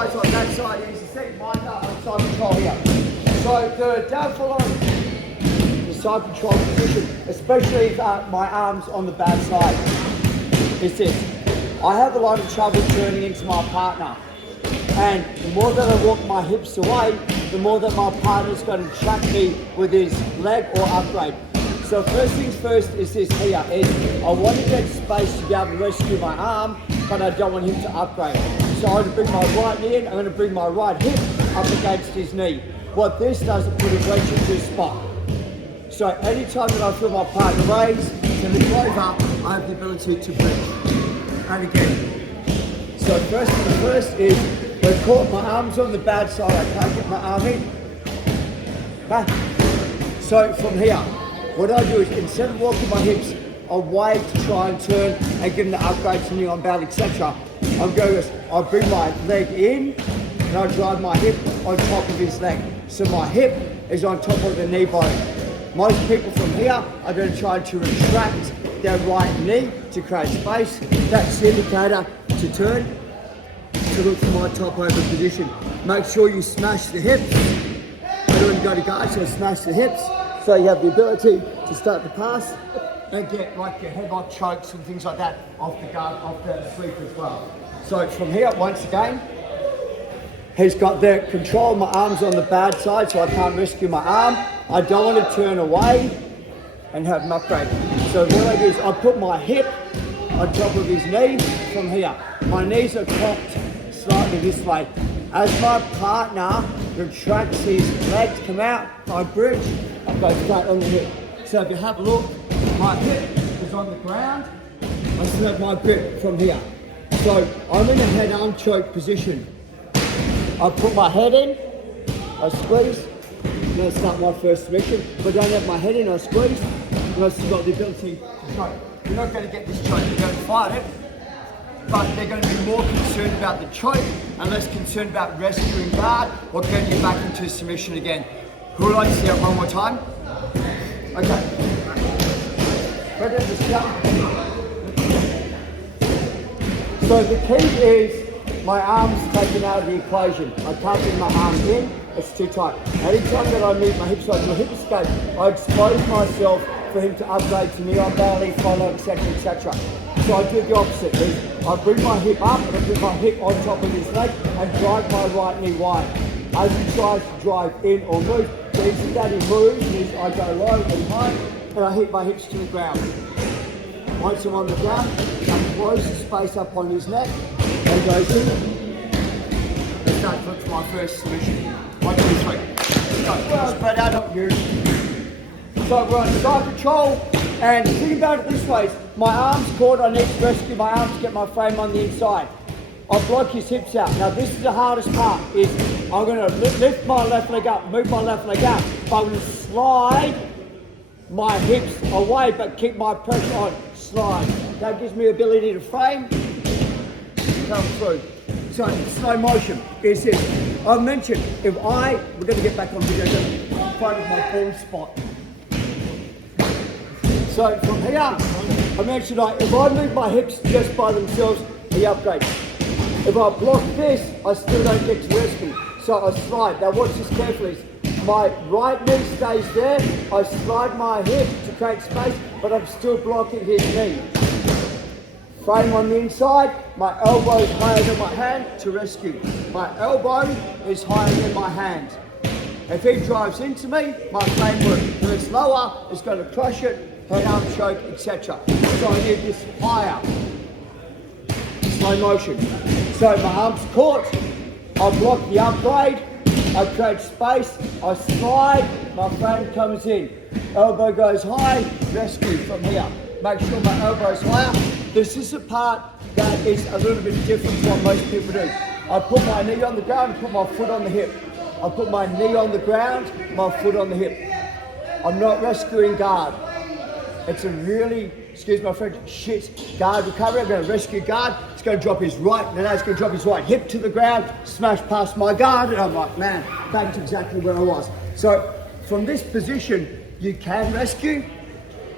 guys on that side is the second minder on side control here. So the downfall on the side control position, especially if my arm's on the bad side, is this. I have a lot of trouble turning into my partner. And the more that I walk my hips away, the more that my partner's going to track me with his leg or upgrade. So first things first is this here, is I want to get space to be able to rescue my arm, but I don't want him to upgrade. So I'm going to bring my right knee in, I'm going to bring my right hip up against his knee. What this does is put a wedge into a spot. So anytime that I feel my partner raise to lift over, I have the ability to bridge. And again. So first thing first is, when caught, my arm's on the bad side, I can't get my arm in. Okay. So from here, what I do is, instead of walking my hips away to try and turn and give him the upgrade to knee on bad, etc., I'm going to, I bring my leg in and I drive my hip on top of his leg. So my hip is on top of the knee bone. Most people from here are going to try to retract their right knee to create space. That's the indicator to turn, to look for my top over position. Make sure you smash the hips. I don't want to go to guard, so smash the hips. So you have the ability to start the pass and get like your headlock chokes and things like that off the guard, off the sweep as well. So from here, once again, he's got the control. My arm's on the bad side, so I can't rescue my arm. I don't want to turn away and have him upgrade. So what I do is I put my hip on top of his knee from here. My knees are cocked slightly this way. As my partner retracts his leg to come out, I bridge, I go straight on the hip. So if you have a look, my hip is on the ground, I still have my grip from here. So I'm in a head arm choke position. I put my head in, I squeeze, and I start my first submission. If I don't have my head in, I squeeze, and I've still got the ability to choke. You're not going to get this choke, you're going to fight it, but they're going to be more concerned about the choke and less concerned about rescuing guard or getting you back into submission again. Who would like to see that one more time? Okay. Ready to start. So the key is my arm's taken out of the equation. I can't bring my arm in, it's too tight. Anytime that I move my hips like a hip escape, I expose myself for him to upgrade to knee on belly, follow, etc., etc. So I do the opposite. I bring my hip up and I bring my hip on top of his leg and drive my right knee wide. As he tries to drive in or move, the instant that he moves, I go low and high and I hit my hips to the ground. Once I'm on the ground, I close the space up on his neck and goes in. And start to look for my first submission. 1, 2, 3. Let's go. Spread out up here. So we're on side control, and think about it this way, my arm's caught, I need to rescue my arm to get my frame on the inside. I block his hips out. Now this is the hardest part, is I'm going to lift my left leg up, move my left leg out, but I'm going to slide my hips away, but keep my pressure on, slide. That gives me the ability to frame, come through. So slow motion is this. I mentioned, we're going to get back on video, in front of my ball spot. So from here, I mentioned if I move my hips just by themselves, he upgrades. If I block this, I still don't get to rescue. So I slide. Now watch this carefully. My right knee stays there. I slide my hip to create space, but I'm still blocking his knee. Frame on the inside, my elbow is higher than my hand to rescue. My elbow is higher than my hand. If he drives into me, my frame works. If it's lower, it's going to crush it, head arm choke, etc. So I need this higher. Slow motion. So my arm's caught, I block the upgrade, I create space, I slide, my frame comes in. Elbow goes high, rescue from here. Make sure my elbow is higher. This is the part that is a little bit different to what most people do. I put my knee on the ground, put my foot on the hip. I put my knee on the ground, my foot on the hip. I'm not rescuing guard. It's a really, excuse my French, shit guard recovery. I'm going to rescue guard. It's going to drop his right, and now it's going to drop his right hip to the ground, smash past my guard, and I'm like, man, back to exactly where I was. So from this position, you can rescue,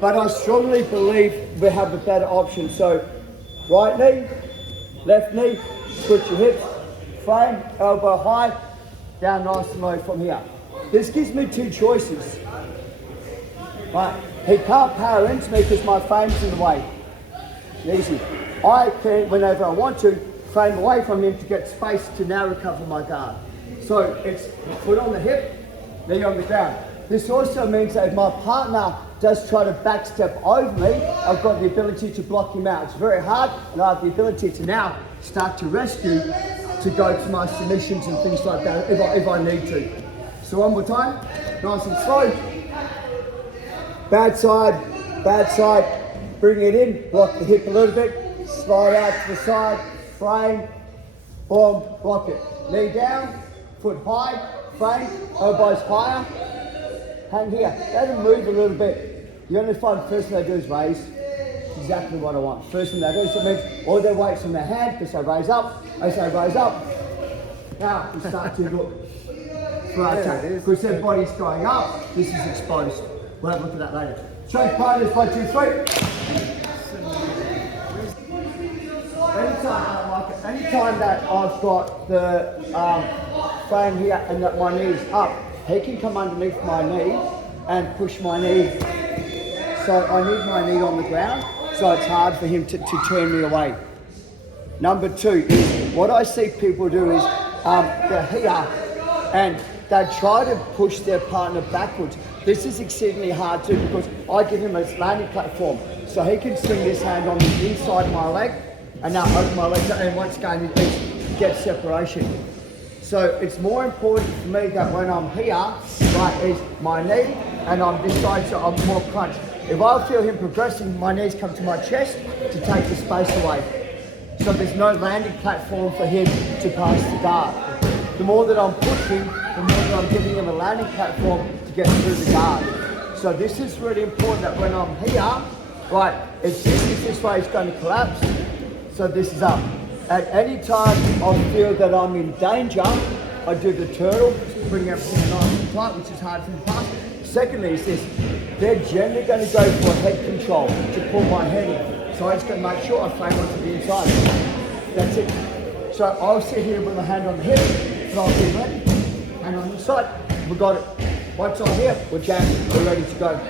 but I strongly believe we have a better option. So right knee, left knee, switch your hips, frame, elbow high, down nice and low from here. This gives me two choices. Right, he can't power into me because my frame's in the way. Easy. I can, whenever I want to, frame away from him to get space to now recover my guard. So it's foot on the hip, knee on the ground. This also means that if my partner does try to backstep over me, I've got the ability to block him out. It's very hard, and I have the ability to now start to rescue, to go to my submissions and things like that if I need to. So one more time, nice and slow. Bad side, bring it in, block the hip a little bit, slide out to the side, frame, boom, block it. Knee down, foot high, frame, elbows higher. Hang here, let them move a little bit. You're going to find the first thing they do is raise. Exactly what I want. First thing they do is means all their weight's on their hand because they raise up. As they raise up, now we start to look for our attack. Because their body's going up, this is exposed. We'll have a look at that later. Change partners, 1, 2, 3. Anytime that I've got the frame here and that my knee's up, he can come underneath my knee and push my knee. So I need my knee on the ground, so it's hard for him to turn me away. Number 2 is, what I see people do is, they're here and they try to push their partner backwards. This is exceedingly hard too because I give him a landing platform. So he can swing this hand on the inside of my leg and now open my legs and once again it gets separation. So it's more important for me that when I'm here, right, is my knee and I'm this side, so I'm more crunched. If I feel him progressing, my knees come to my chest to take the space away. So there's no landing platform for him to pass the guard. The more that I'm pushing, the more that I'm giving him a landing platform to get through the guard. So this is really important that when I'm here, right, if this way is going to collapse, so this is up. At any time I feel that I'm in danger, I do the turtle, bring everything nice and tight, which is hard for me to pass. Secondly is this, they're generally going to go for head control to pull my head in. So I just got to make sure I frame onto the inside. That's it. So I'll sit here with my hand on the hip, and I'll be ready. And on the side, we got it. Once I'm here, we're jammed, we're ready to go.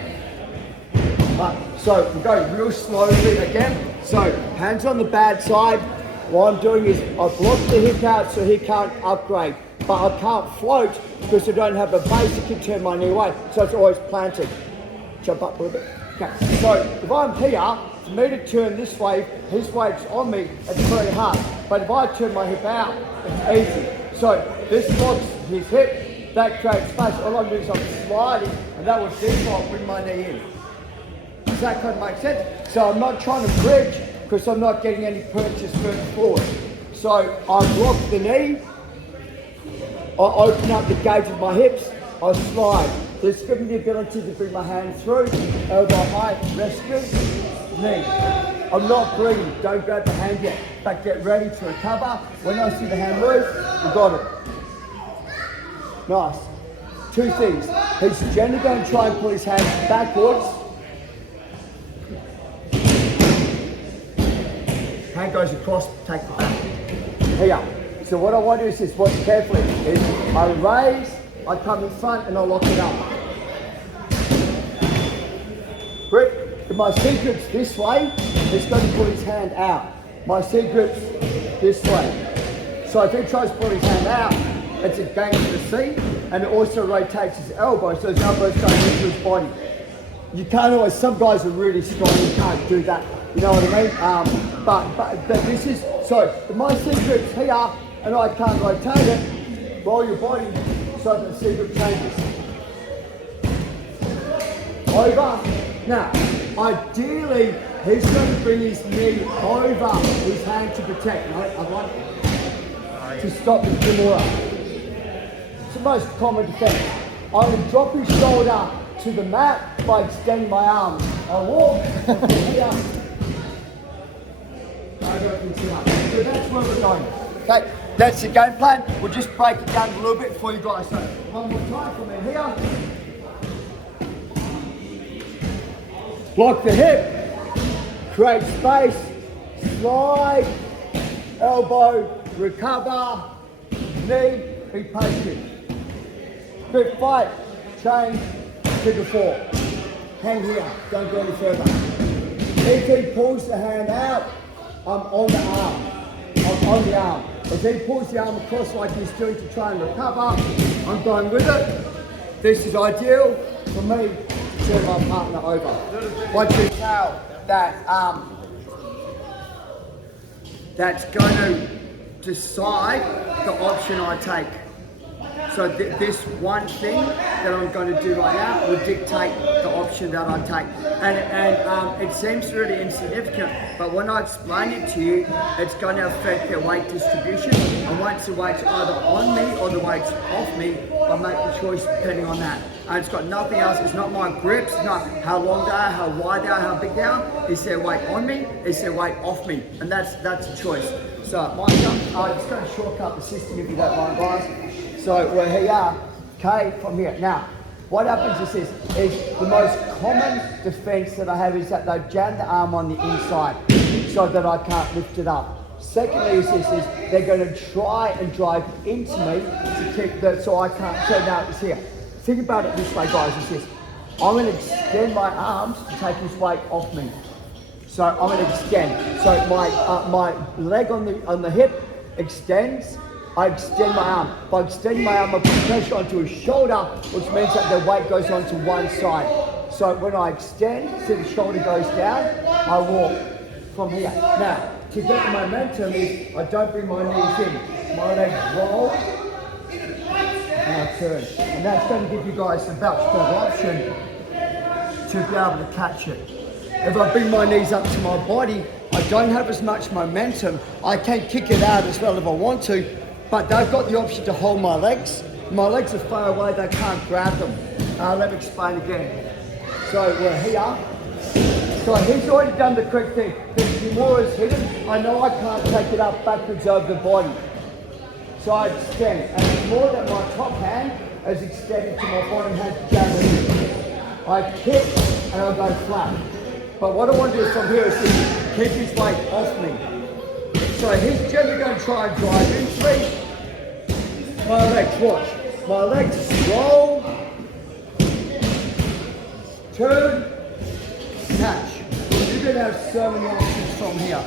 Right, so we go real slowly again. So hands on the bad side. What I'm doing is I block the hip out so he can't upgrade. But I can't float because I don't have a base that can turn my knee away. So it's always planted. Jump up a little bit. Okay, so if I'm here, for me to turn this way, his weight's on me, it's very hard. But if I turn my hip out, it's easy. So this blocks his hip, that creates space. All I'm doing is I'm sliding, and that will default bring my knee in. Does that kind of make sense? So I'm not trying to bridge because I'm not getting any purchase further forward. So I block the knee, I open up the gauge of my hips, I slide. This gives me the ability to bring my hand through, elbow high, rescue, knee. I'm not breathing, don't grab the hand yet, but get ready to recover. When I see the hand move, we got it. Nice. 2 things. He's generally going to try and pull his hands backwards. Hand goes across, take the back. Here. So what I want to do is just watch carefully. Is I raise, I come in front and I lock it up. Grip. If my C grip's this way, he's going to pull his hand out. My C grip's this way. So if he tries to pull his hand out, it's against the C, and it also rotates his elbow, so his elbow's going into his body. You can't always, some guys are really strong, you can't do that. You know what I mean? But this is, so if my C grip's here, and I can't rotate it, roll your body so that the C grip changes. Over. Now, ideally, he's going to bring his knee over his hand to protect. No, I want to stop the Kimura. It's the most common defense. I will drop his shoulder to the mat by extending my arms. I walk from here. I go from here. So that's where we're going. Okay. That's the game plan. We'll just break it down a little bit for you guys. So one more time from in here. Block the hip. Create space. Slide. Elbow. Recover. knee, be patient. Grip, fight, change, figure four. Hang here, don't go any further. If he pulls the hand out, I'm on the arm. I'm on the arm. If he pulls the arm across like he's doing to try and recover, I'm going with it. This is ideal for me to turn my partner over. Once you tell that that's going to decide the option I take. So this one thing that I'm going to do right now will dictate the option that I take. And it seems really insignificant, but when I explain it to you, it's going to affect their weight distribution. And once the weight's either on me or the weight's off me, I make the choice depending on that. And it's got nothing else. It's not my grips, it's not how long they are, how wide they are, how big they are. It's their weight on me, it's their weight off me. And that's a choice. So I'm just going to shortcut the system if you don't mind, guys. So we're here, okay, from here. Now, what happens is the most common defense that I have is that they jam the arm on the inside so that I can't lift it up. Secondly is they're going to try and drive into me to keep that so I can't, so now it's here. Think about it this way, guys, it's this. I'm going to extend my arms to take this weight off me. So I'm going to extend. So my leg on the hip extends. I extend my arm. By extending my arm, I put pressure onto his shoulder, which means that the weight goes onto one side. So when I extend, see the shoulder goes down, I walk from here. Now, to get the momentum is, I don't bring my knees in. My legs roll, and I turn. And that's going to give you guys a much better option to be able to catch it. If I bring my knees up to my body, I don't have as much momentum. I can kick it out as well if I want to, but they've got the option to hold my legs. My legs are far away, they can't grab them. Let me explain again. So we're here. So he's already done the correct thing. The Kimura's hidden. I know I can't take it up backwards over the body. So I extend. And it's more that my top hand is extended to my bottom hand to jab it in. I kick and I go flat. But what I want to do from here is just keep his weight off me. So he's generally going to try and drive into me. My legs, watch. My legs roll, turn, catch. You're going to have so many options from here.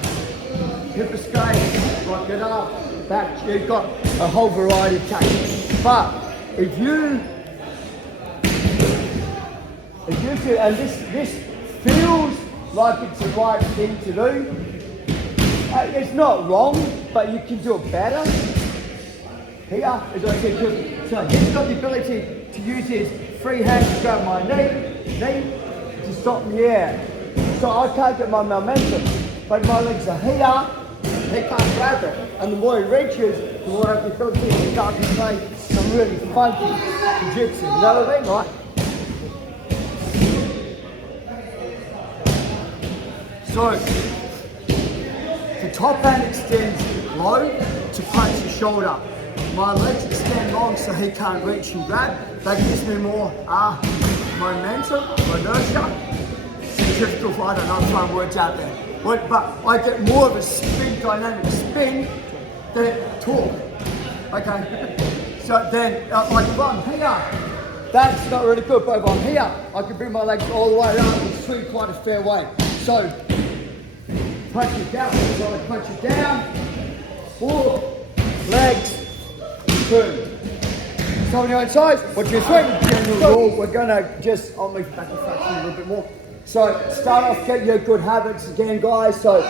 Hip escape, rock it up, back. You've got a whole variety of tactics. But if you do, and this feels like it's the right thing to do, it's not wrong, but you can do it better. Here, as I said, so he's got the ability to use his free hand to grab my knee to stop me here. So I can't get my momentum, but my legs are here, he can't grab it. And the more he reaches, the more I have the ability to start to play some really funky jiu-jitsu. You know what I mean, right? So, the top hand extends low to punch the shoulder. My legs extend long so he can't reach and grab. That gives me more momentum, inertia. Difficult, I don't know, I'm throwing words out there. But I get more of a spin, dynamic spin than torque. Okay? So then, like if I'm here, that's not really good, but if I'm here, I can bring my legs all the way around and swing quite a fair way. So, punch it down, so I punch it down, 4 legs, 2. So on the outside, what you think? General rule, we're gonna just, I'll move back and fraction a little bit more. So start off, get your good habits again, guys. So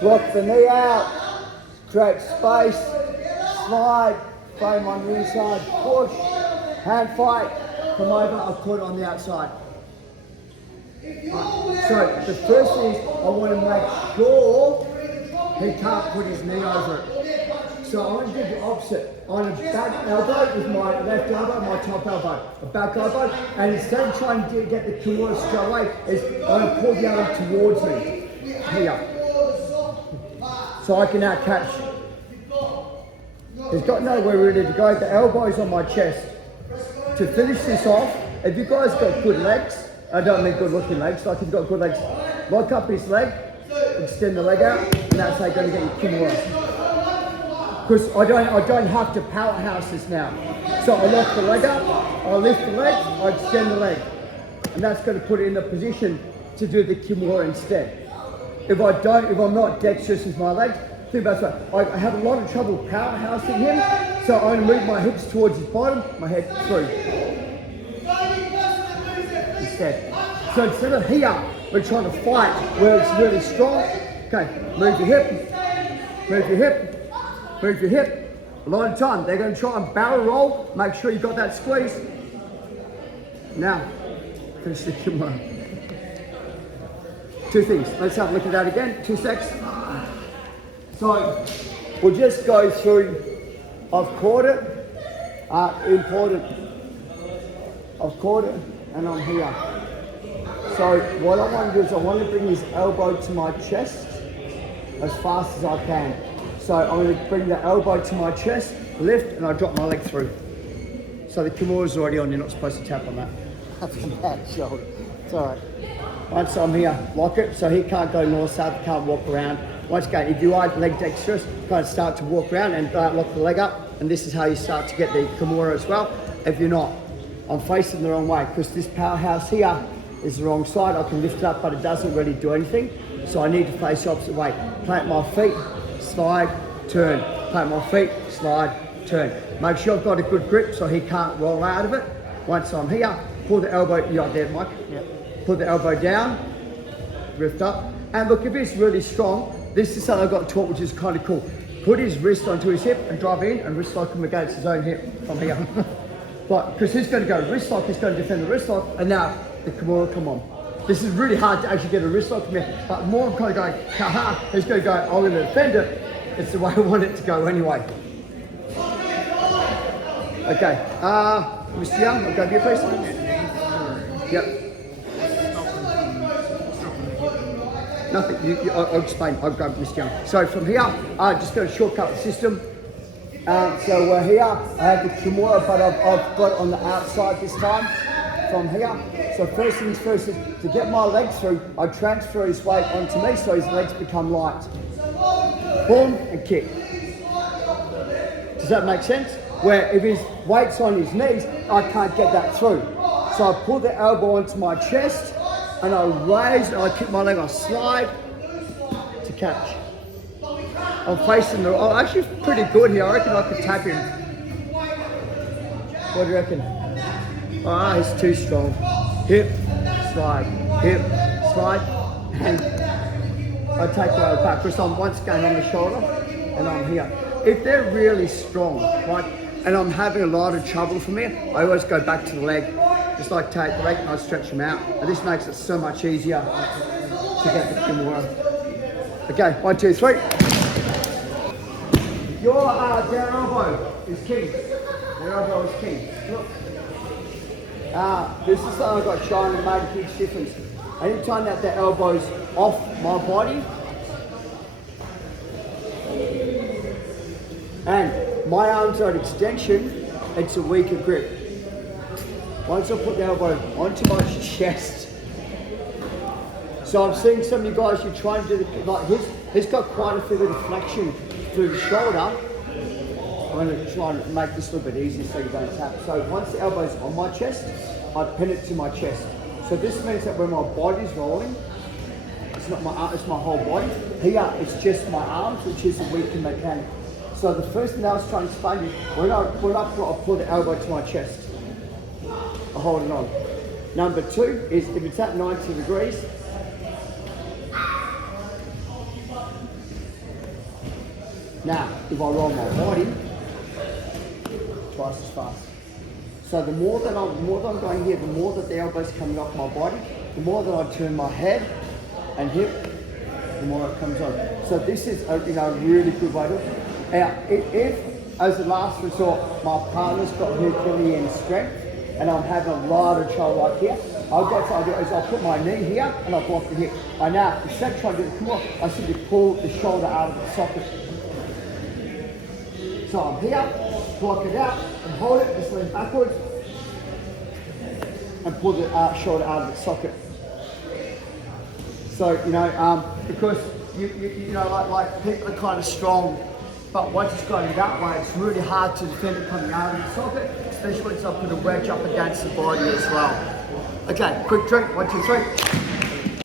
block the knee out, create space, slide, frame on the inside, push, hand fight, come over, I'll put it on the outside. Right. So the first thing is I want to make sure he can't put his knee over it. So I want to do the opposite. On a back elbow with my left elbow, my top elbow, a back elbow, and instead of trying to get the Kimura straight away, is I want to pull the elbow towards me, here. So I can now catch. He's got nowhere really to go. The elbow is on my chest. To finish this off, if you guys got good legs, I don't mean good looking legs, like if you've got good legs, lock up his leg, extend the leg out, and that's how you're going to get your Kimura. because I don't have to powerhouse this now. So I lock the leg up, I lift the leg, I extend the leg. And that's going to put it in a position to do the Kimura instead. If I'm not dexterous with my legs, think about it. I have a lot of trouble powerhousing him, so I'm going to move my hips towards his bottom, my head through. Instead. So instead of here, we're trying to fight where it's really strong. Okay, move your hip, move your hip, move your hip. A lot of time, they're going to try and barrel roll. Make sure you got that squeeze. Now, finish the Kimura. Two things. Let's have a look at that again. 2 secs. So, we'll just go through. I've caught it. Important. I've caught it, and I'm here. So, what I want to do is I want to bring his elbow to my chest as fast as I can. So, I'm going to bring the elbow to my chest, lift, and I drop my leg through. So the Kimura's already on. You're not supposed to tap on that. That's a bad shoulder. It's all right. Once I'm here, lock it, so he can't go north, south, can't walk around. Once again, if you are leg dexterous, kind of start to walk around and lock the leg up, and this is how you start to get the Kimura as well. If you're not, I'm facing the wrong way, because this powerhouse here is the wrong side. I can lift it up, but it doesn't really do anything. So I need to face the opposite way. Plant my feet, slide, turn. Plant my feet, slide, turn. Make sure I've got a good grip so he can't roll out of it. Once I'm here, pull the elbow, you're there, Mike? Yep. Put the elbow down, lift up. And look, if he's really strong, this is something I got taught, which is kind of cool. Put his wrist onto his hip and drive in and wrist lock him against his own hip from here. But because he's going to go wrist lock, he's going to defend the wrist lock, and now the Kimura come on. This is really hard to actually get a wrist lock from here, but more I'm kind of going, haha, he's going to go, I'm going to defend it. It's the way I want it to go anyway. Okay, Mr. Young, I'll go to you please. Yep. Nothing, I'll explain, I'll go Mr. Young. So from here, I'm just going to shortcut the system. So we're here, I have the Kimura, but I've got it on the outside this time, from here. So first things first is to get my legs through, I transfer his weight onto me so his legs become light. Boom, and kick. Does that make sense? Where if his weight's on his knees, I can't get that through. So I pull the elbow onto my chest, and I raise, and I kick my leg, I slide to catch. I'm facing the, oh, actually pretty good here. I reckon I could tap him. What do you reckon? Ah, he's too strong. Hip, slide, and I take the other back, because I'm once again on the shoulder, and I'm here. If they're really strong, right, and I'm having a lot of trouble from here, I always go back to the leg. Just like take the leg and I stretch them out. And this makes it so much easier to get the Kimura. Okay, 1, 2, 3. Your down elbow is king. Their elbow is king. Look. This is something I've got shown and made a huge difference. Anytime that the elbow's off my body, and my arms are at extension, it's a weaker grip. Once I put the elbow onto my chest, so I'm seeing some of you guys, you're trying to do the, like he's got quite a bit of deflection through the shoulder. I'm going to try and make this a little bit easier so you don't tap. So once the elbow's on my chest, I pin it to my chest. So this means that when my body's rolling, it's not my arm, it's my whole body. Here, it's just my arms, which is a weaker mechanic. So the first thing I was trying to explain is, when I pull the elbow to my chest. I hold it on. Number 2 is if it's at 90 degrees, now if I roll my body, twice as fast. So the more that I'm going here, the more that the elbow's coming off my body, the more that I turn my head and hip, the more it comes on. So this is a really good way to do it. Now, if as a last resort, my partner's got Herculean strength, and I'm having a lot of trouble like here, I've got to do is I'll put my knee here and I'll block the hip. I now, instead of trying to do the come on, I simply pull the shoulder out of the socket. So I'm here, block it out, and hold it, just lean backwards, and pull the shoulder out of the socket. So, because you know, like people are kind of strong, But once it's going that way, it's really hard to defend it coming out of the socket, especially once I put a wedge up against the body as well. Okay, quick drink, 1, 2, 3.